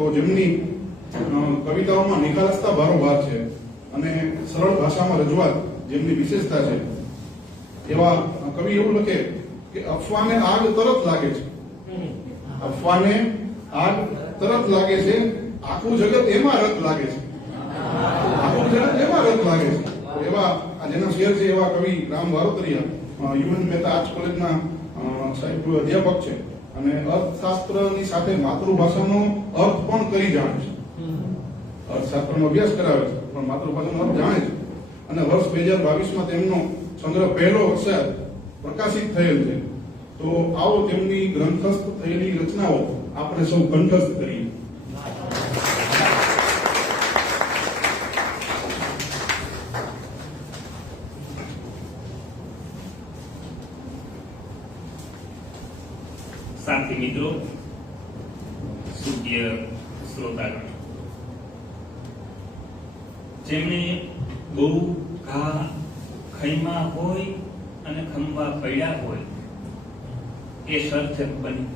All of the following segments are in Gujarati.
તો જેમની કવિતાઓમાં નિખાલસતા ભારોભાર છે અને સરળ ભાષામાં રજૂઆત જેમની વિશેષતા છે, એવા કવિ એવું લખે કે અફવાને આગ તરત લાગે છે, અફવાને આગ તરત લાગે છે, આખું જગત એમાં રત લાગે છે, આખું જગત એમાં રત લાગે છે. એવા જેના શેર છે એવા કવિ રામ વારોતરિયા, યુએન મહેતા આર્ટ્સ કોલેજના સાહેબ અધ્યાપક છે અને અર્થશાસ્ત્રની સાથે માતૃભાષાનો અર્થ પણ કરી જાણે છે. અર્થશાસ્ત્રનો અભ્યાસ કરાવે છે પણ માતૃભાષાનો અર્થ જાણે છે. અને વર્ષ 2022માં તેમનો સંગ્રહ પહેલો વરસાદ પ્રકાશિત થયેલ છે. તો આવો તેમની ગ્રંથસ્થ થયેલી રચનાઓ આપણે સૌ કંઠસ્થ કરીએ. સાથી મિત્રો, સૂર્ય શ્રોતાગણ, જેમને બહુ ઘા ખૈમા હોય અને ખંભા પડ્યા હોય એ સાર્થક બની,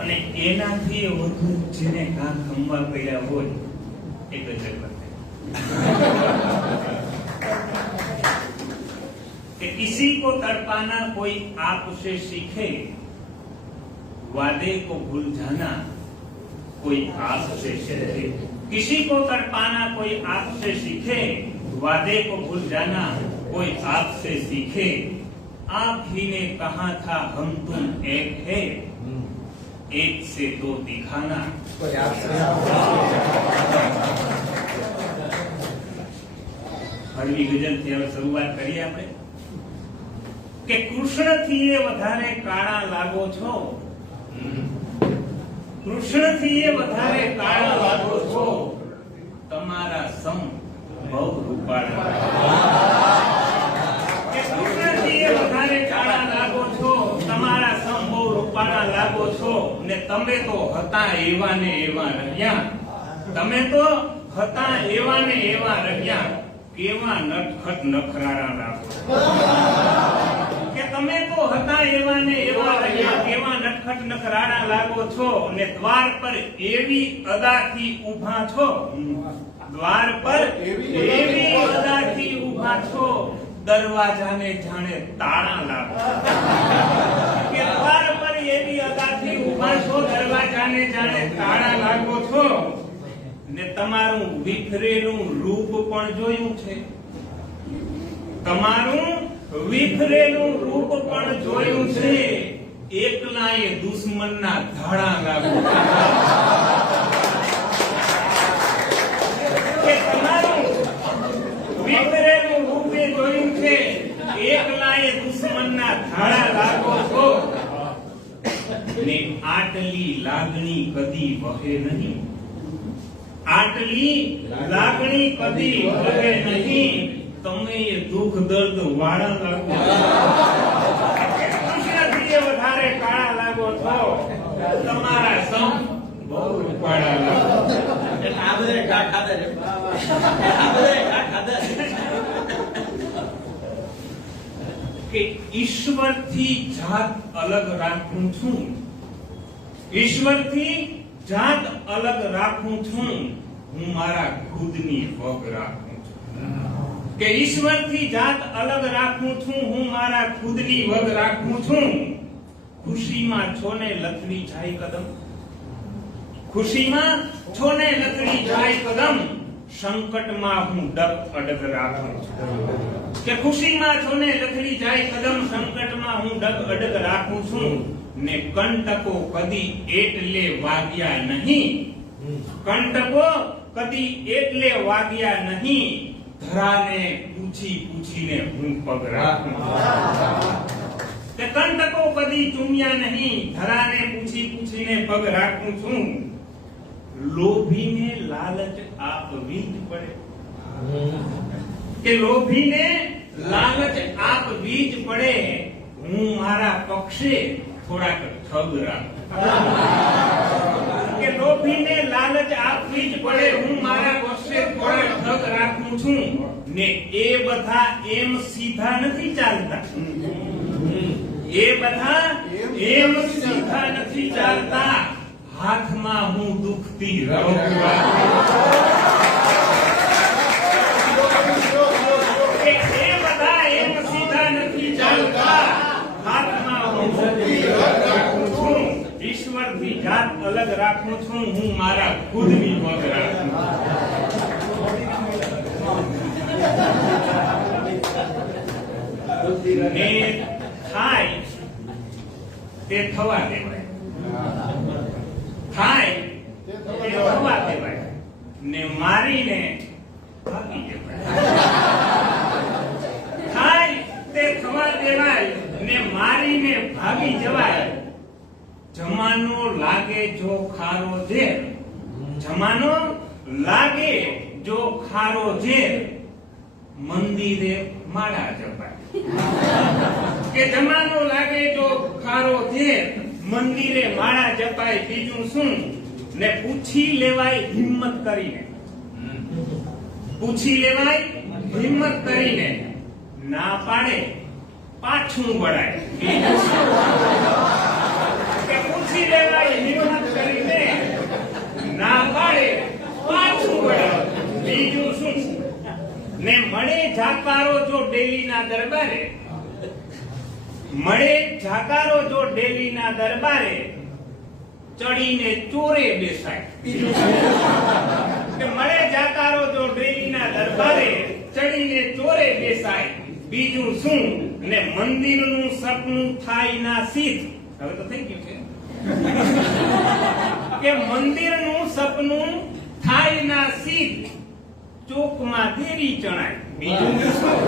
અને એનાથી વધુ જેને ઘા ખંભા પડ્યા હોય એ ગજબ બને. कि किसी को तड़पाना कोई आपसे सीखे, वादे को भूल जाना कोई आपसे सीखे. किसी को तड़पाना कोई आपसे सीखे, वादे को भूल जाना कोई आपसे सीखे. आप ही ने कहा था हम तुम एक है, एक से दो दिखाना कोई आपसे. હળવી ગઝલથી હવે શરૂઆત કરીએ આપણે કે કૃષ્ણથી એ વધારે કાળા લાગો છો, કૃષ્ણથી એ વધારે કાળા લાગો છો, તમારા સમ બહુ રૂપાળા. કે કૃષ્ણથી એ વધારે કાળા લાગો છો, તમારા સમ બહુ રૂપાળા લાગો છો, ને તમે તો હતા એવા ને એવા રહ્યા, તમે તો હતા એવા ને એવા રહ્યા, કેવા નટખટ નખરારા લાગો. કે તમે તો હતા એવા ને એવા રહ્યા, કેવા નટખટ નખરારા લાગો છો, ને દ્વાર પર એવી અદાથી ઊભા છો, દ્વાર પર એવી અદાથી ઊભા છો, દરવાજાને જાણે તાળા લાગો. કે દ્વાર પર એવી અદાથી ઊભા છો, દરવાજાને જાણે તાળા લાગો છો, ને તમારું વિખરેલું રૂપ પણ જોયું છે, તમારું વિખરેલું રૂપ પણ જોયું છે, એકલાએ દુશ્મનના ધાડા લાગો. કે તમારું વિખરેલું રૂપ જોયું છે, એકલાએ દુશ્મનના ધાડા લાગો છો, ને આટલી લાગણી કદી વહે નહીં, આટલી લાગણી કદી વહે નહીં, તમે એ દુઃખ દર્દ વાળા લાગો. કૃષ્ણથી એ વધારે કાળા લાગો છો, તમારા સમ બહુ રૂપાળા લાગો. એટલે આ બધે ખાધા છે, આ બધે ખાધા કે ઈશ્વરથી જાત અલગ રાખું છું, ઈશ્વરથી જાત અલગ રાખું છું, હું મારા ખુદની વગ રાખું છું. કે ઈશ્વરથી જાત અલગ રાખું છું, હું મારા ખુદની વગ રાખું છું. ખુશીમાં છોને લથડી જાય કદમ, ખુશીમાં છોને લથડી જાય કદમ, સંકટમાં હું ડગ અડગ રાખું છું. કે ખુશીમાં છોને લથડી જાય કદમ, સંકટમાં હું ડગ અડગ રાખું છું, ને કંટકો કદી એટલે વાગ્યા નહીં, કંટકો કદી એટલે વાગ્યા નહીં, ધરાને પૂછી પૂછીને હું પગ રાખું. તે કંટકો કદી ચૂમ્યા નહીં, ધરાને પૂછી પૂછીને પગ રાખું છું. લોભીને લાલચ આપવી જ પડે, કે લોભીને લાલચ આપવી જ પડે, હું મારા પક્ષે થોડાક ઠગ રાખું. કે લોભીને લાલચ આપવી જ પડે, હું મારા પક્ષે થોડાક ઠગ રાખું છું, ને એ બધા એમ સીધા નથી ચાલતા, એ બધા એમ સીધા નથી ચાલતા, હાથમાં હું દુખતી રહું. એ બધા એમ સીધા નથી ચાલતા, હાથમાં હું દુખતી રાખું છું. ઈશ્વરથી જાત અલગ રાખું છું, હું મારા ખુદની પગ રાખું. ને થાય તે થવા દેવાય, થાય તે થવા દેવાય, ને મારીને ભાગી જવાય. થાય તે થવા દેવાય ને મારીને ભાગી જવાય. જમાનો લાગે જો ખારો ઝેર, જમાનો લાગે જો ખારો ઝેર, મંદિરે માળા જપાય. કે જમાનો લાગે જો ખારો ઝેર, મંદિરે માળા જપાય. બીજું શું? ને પૂછી લેવાય હિંમત કરીને, પૂછી લેવાય હિંમત કરીને, ના પાડે પાછું વળાય. બીજું શું? કે પૂછી લેવાય હિંમત કરીને, ના પાડે પાછું વળાય. બીજું શું? ને મળે જાકારો જો ડેલીના દરબારે, મળે જાકારો જો ડેલીના દરબારે, ચડીને ચોરે બેસાય. કે મળે જાકારો જો ડેલીના દરબારે, ચડીને ચોરે બેસાય. બીજું શું? ને મંદિરનું સપનું થાય ના સિદ્ધ. હવે તો થઈ ગયું છે કે મંદિરનું સપનું થાય ના સિદ્ધ, ચોકમાં દેરી ચણાય. બીજું શું?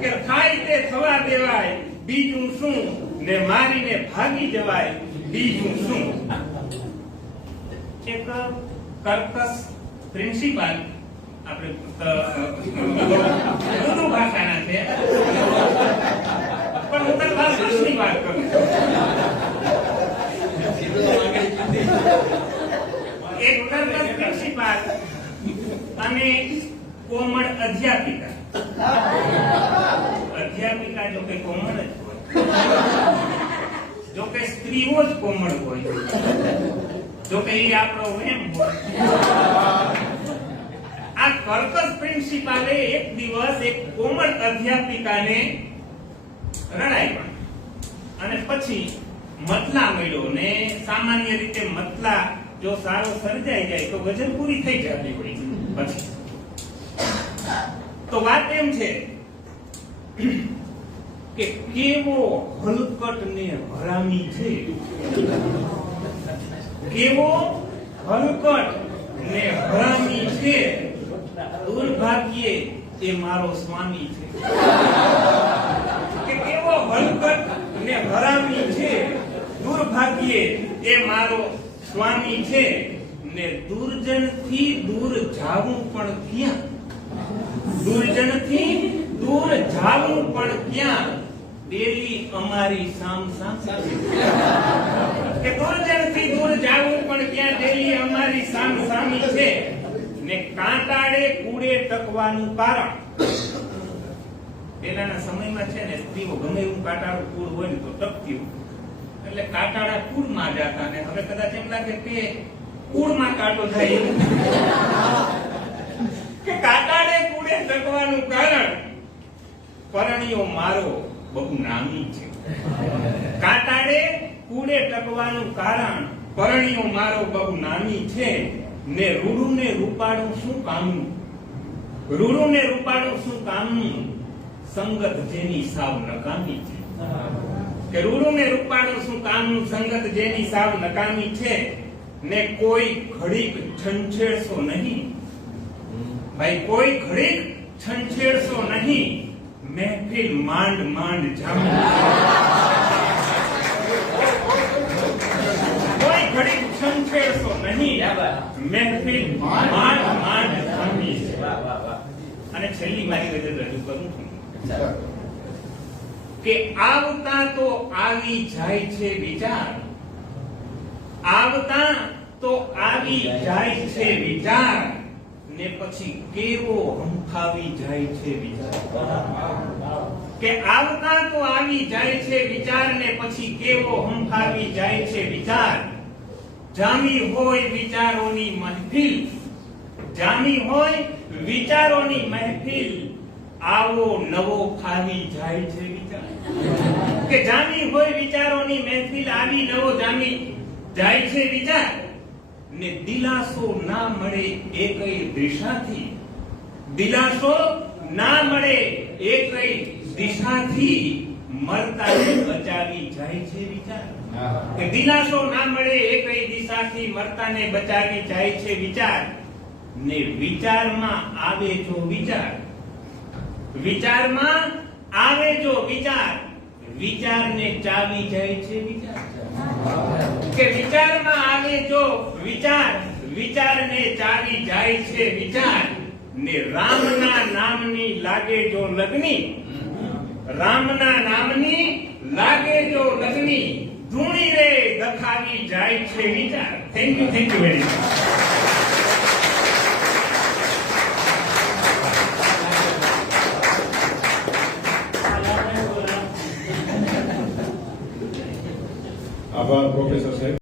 કે થાય તે થવા દેવાય. બીજું શું? ને મારીને ભાગી જવાય. બીજું શું? એક કર્કશ પ્રિન્સિપાલ, આપણે ઉર્દુ ભાષાના છે, પણ હું તને ભાષાની વાત કરું. એક કર્કશ પ્રિન્સિપાલ અને કોમળ અધ્યાપિકા. અધ્યાપિકા જો કે કોમળ જ હોય, જો કે સ્ત્રીઓ જ કોમળ હોય, જો કે એ આપણો એમ હોય. આ કર્કશ પ્રિન્સિપાલે એક દિવસ એક કોમળ અધ્યાપિકાને રડાવ્યા અને પછી મતલા મળ્યો. ને સામાન્ય રીતે મતલા જો સારો સર્જાઈ જાય તો વજન પૂરી થઈ જતી હોય. પછી તો વાત એમ છે કે કેવો હલકટ ને હરામી છે, કેવો હલકટ ને હરામી છે, દુર્ભાગ્યે એ મારો સ્વામી છે. કે કેવો હલકટ ને હરામી છે, દુર્ભાગ્યે એ મારો સ્વામી છે. ને દુર્જનથી દૂર જાવું પણ ક્યાં, દુર્જનથી દૂર જાવું પણ ક્યાં, ડેલી અમારી સામ સામે. કે દુર્જનથી દૂર જાવું પણ ક્યાં, ડેલી અમારી સામ સામી છે. ને કાંટાળે કૂડે ટકવાનું કારણ. પેલાના સમયમાં છે ને સ્ત્રીઓ ગમે એવું કાંટાળું કૂડ હોય ને તો ટકતી હોય, એટલે કાંટાળા કૂડમાં જતા. ને હવે કદાચ એમ લાગે કે કૂડમાં કાંટો થાય એવું. કે કાંટાળે કૂડે ટકવાનું કારણ, પરણિયો મારો બહુ નામી છે. કાંટાળે કૂડે ટકવાનું કારણ, પરણિયો મારો બહુ નામી છે. ને રૂડું ને રૂપાળું શું કામનું, રૂડું ને રૂપાળું શું કામનું, સંગત જેની સાવ નકામી છે. કે રૂડું ને રૂપાળું શું કામનું, સંગત જેની સાવ નકામી છે. ને કોઈ ઘડીક છંછેડશો નહીં, ભાઈ કોઈ ઘડીક છંછેડશો નહીં, મહેફિલ માંડ માંડ જામી. કોઈ ઘડીક છંછેડશો નહીં, મહેફિલ માંડ માંડ જામી. અને છેલ્લી મારી ગઝલ રજૂ કરું છું કે આવતા તો આવી જાય છે વિચાર, આવતા તો આવી જાય છે વિચાર, ને પછી કેવો હંફાવી જાય છે વિચાર. કે આવતા તો આવી જાય છે વિચાર ને પછી કેવો હંફાવી જાય છે વિચાર. જામી હોય વિચારોની મહેફિલ, જામી હોય વિચારોની મહેફિલ, આવો નવો ખાવી જાય છે વિચાર. કે જામી હોય વિચારોની મહેફિલ, આવી નવો જામી જાય છે વિચાર. ને દિલાસો ના મળે એકઈ દિશાથી, દિલાસો ના મળે એકઈ દિશાથી, મરતાને બચાવી જાય છે વિચાર. કે દિલાસો ના મળે એકઈ દિશાથી, મરતાને બચાવી જાય છે વિચાર. ને વિચારમાં આવે જો વિચાર, વિચારમાં આવે જો વિચાર, વિચારને ચાવી જાય છે વિચાર. કે વિચારમાં આવે જો વિચાર, વિચારને ચાવી જાય છે વિચાર. ને રામના નામની લાગે જો લગની, રામના નામની લાગે જો લગની, ધૂણી રે દખાવી જાય છે વિચાર. Thank you very much. આભાર પ્રોફેસર સાહેબ.